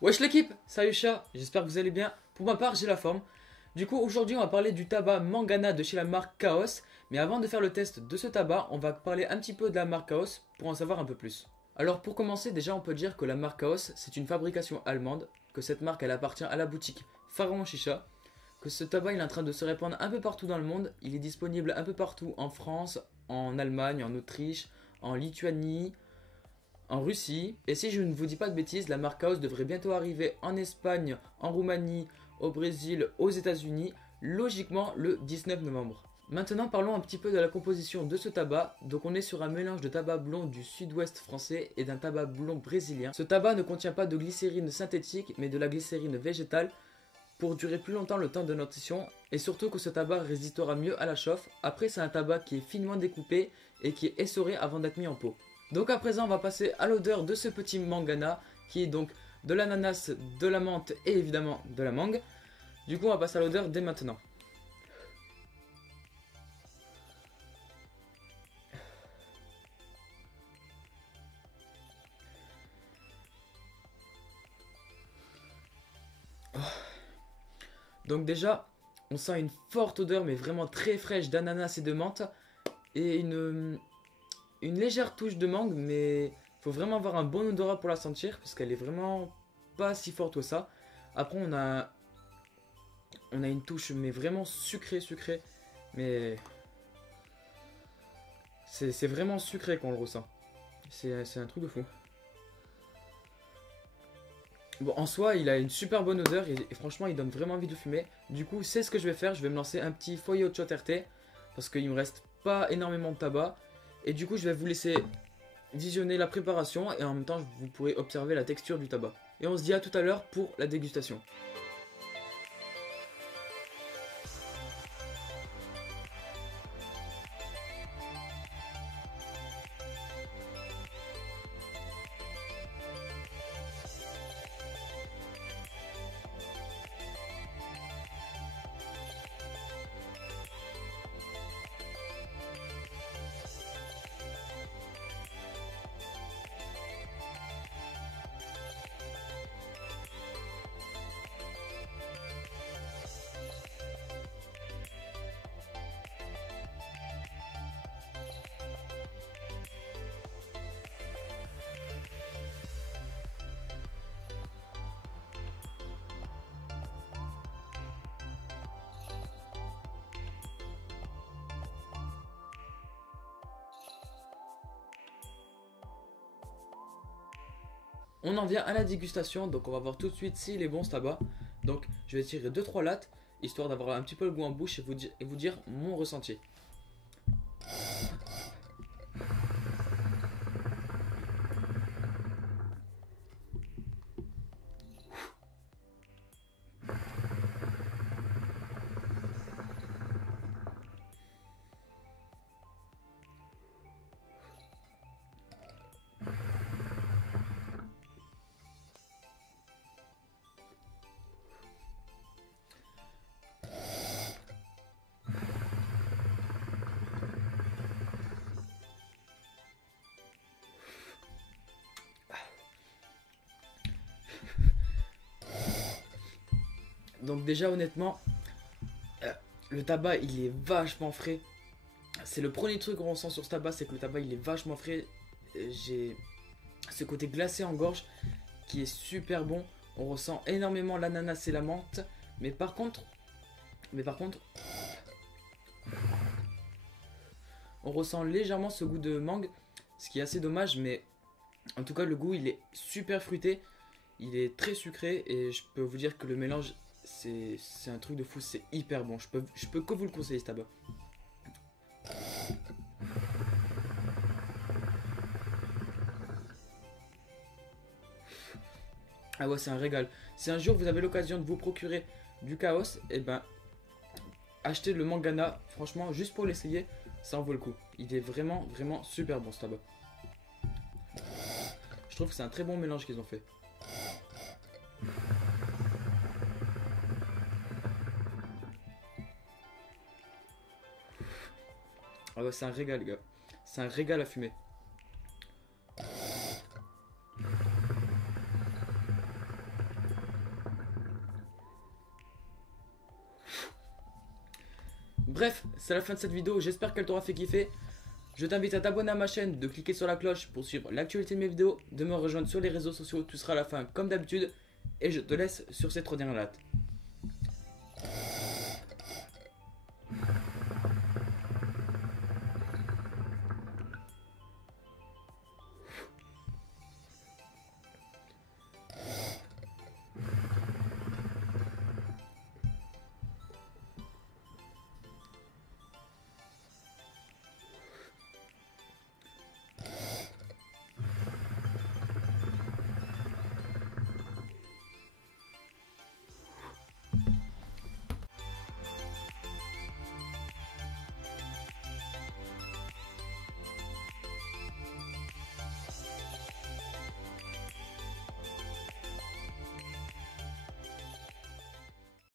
Wesh l'équipe, salut chat, j'espère que vous allez bien. Pour ma part, j'ai la forme. Du coup, aujourd'hui, on va parler du tabac Mangana de chez la marque Chaos. Mais avant de faire le test de ce tabac, on va parler un petit peu de la marque Chaos pour en savoir un peu plus. Alors, pour commencer, déjà, on peut dire que la marque Chaos, c'est une fabrication allemande, que cette marque, elle appartient à la boutique Pharaon Chicha, que ce tabac, il est en train de se répandre un peu partout dans le monde. Il est disponible un peu partout en France, en Allemagne, en Autriche, en Lituanie, en Russie. Et si je ne vous dis pas de bêtises, la marque Chaos devrait bientôt arriver en Espagne, en Roumanie, au Brésil, aux États-Unis, logiquement le 19 novembre. Maintenant parlons un petit peu de la composition de ce tabac. Donc on est sur un mélange de tabac blond du sud-ouest français et d'un tabac blond brésilien. Ce tabac ne contient pas de glycérine synthétique mais de la glycérine végétale pour durer plus longtemps le temps de nutrition et surtout que ce tabac résistera mieux à la chauffe. Après c'est un tabac qui est finement découpé et qui est essoré avant d'être mis en pot. Donc à présent on va passer à l'odeur de ce petit Mangana qui est donc de l'ananas, de la menthe et évidemment de la mangue. Du coup on va passer à l'odeur dès maintenant. Donc déjà on sent une forte odeur mais vraiment très fraîche d'ananas et de menthe. Et une légère touche de mangue, mais il faut vraiment avoir un bon odorat pour la sentir parce qu'elle est vraiment pas si forte que ça. Après on a une touche mais vraiment sucrée, mais c'est vraiment sucré quand on le ressent. C'est un truc de fou. Bon, en soi, il a une super bonne odeur et franchement, il donne vraiment envie de fumer. Du coup, c'est ce que je vais faire. Je vais me lancer un petit Foyo Choterte parce qu'il me reste pas énormément de tabac. Et du coup, je vais vous laisser visionner la préparation et en même temps, vous pourrez observer la texture du tabac. Et on se dit à tout à l'heure pour la dégustation. On en vient à la dégustation, donc on va voir tout de suite s'il est bon ce tabac. Donc je vais tirer 2-3 lattes, histoire d'avoir un petit peu le goût en bouche et vous dire mon ressenti. Donc déjà honnêtement, le tabac il est vachement frais. C'est le premier truc qu'on ressent sur ce tabac, c'est que le tabac il est vachement frais. J'ai ce côté glacé en gorge qui est super bon. On ressent énormément l'ananas et la menthe. Mais par contre, on ressent légèrement ce goût de mangue, ce qui est assez dommage, mais en tout cas le goût il est super fruité. Il est très sucré et je peux vous dire que le mélange c'est un truc de fou, c'est hyper bon. Je peux que vous le conseiller ce tabac. Ah ouais, c'est un régal. Si un jour vous avez l'occasion de vous procurer du Chaos, et ben achetez le Mangana. Franchement, juste pour l'essayer, ça en vaut le coup. Il est vraiment super bon ce tabac. Je trouve que c'est un très bon mélange qu'ils ont fait. Ah ouais, c'est un régal, les gars. c'est un régal à fumer. Bref, c'est la fin de cette vidéo, j'espère qu'elle t'aura fait kiffer. Je t'invite à t'abonner à ma chaîne, de cliquer sur la cloche pour suivre l'actualité de mes vidéos, de me rejoindre sur les réseaux sociaux, tout sera à la fin comme d'habitude. Et je te laisse sur ces 3 dernières lattes.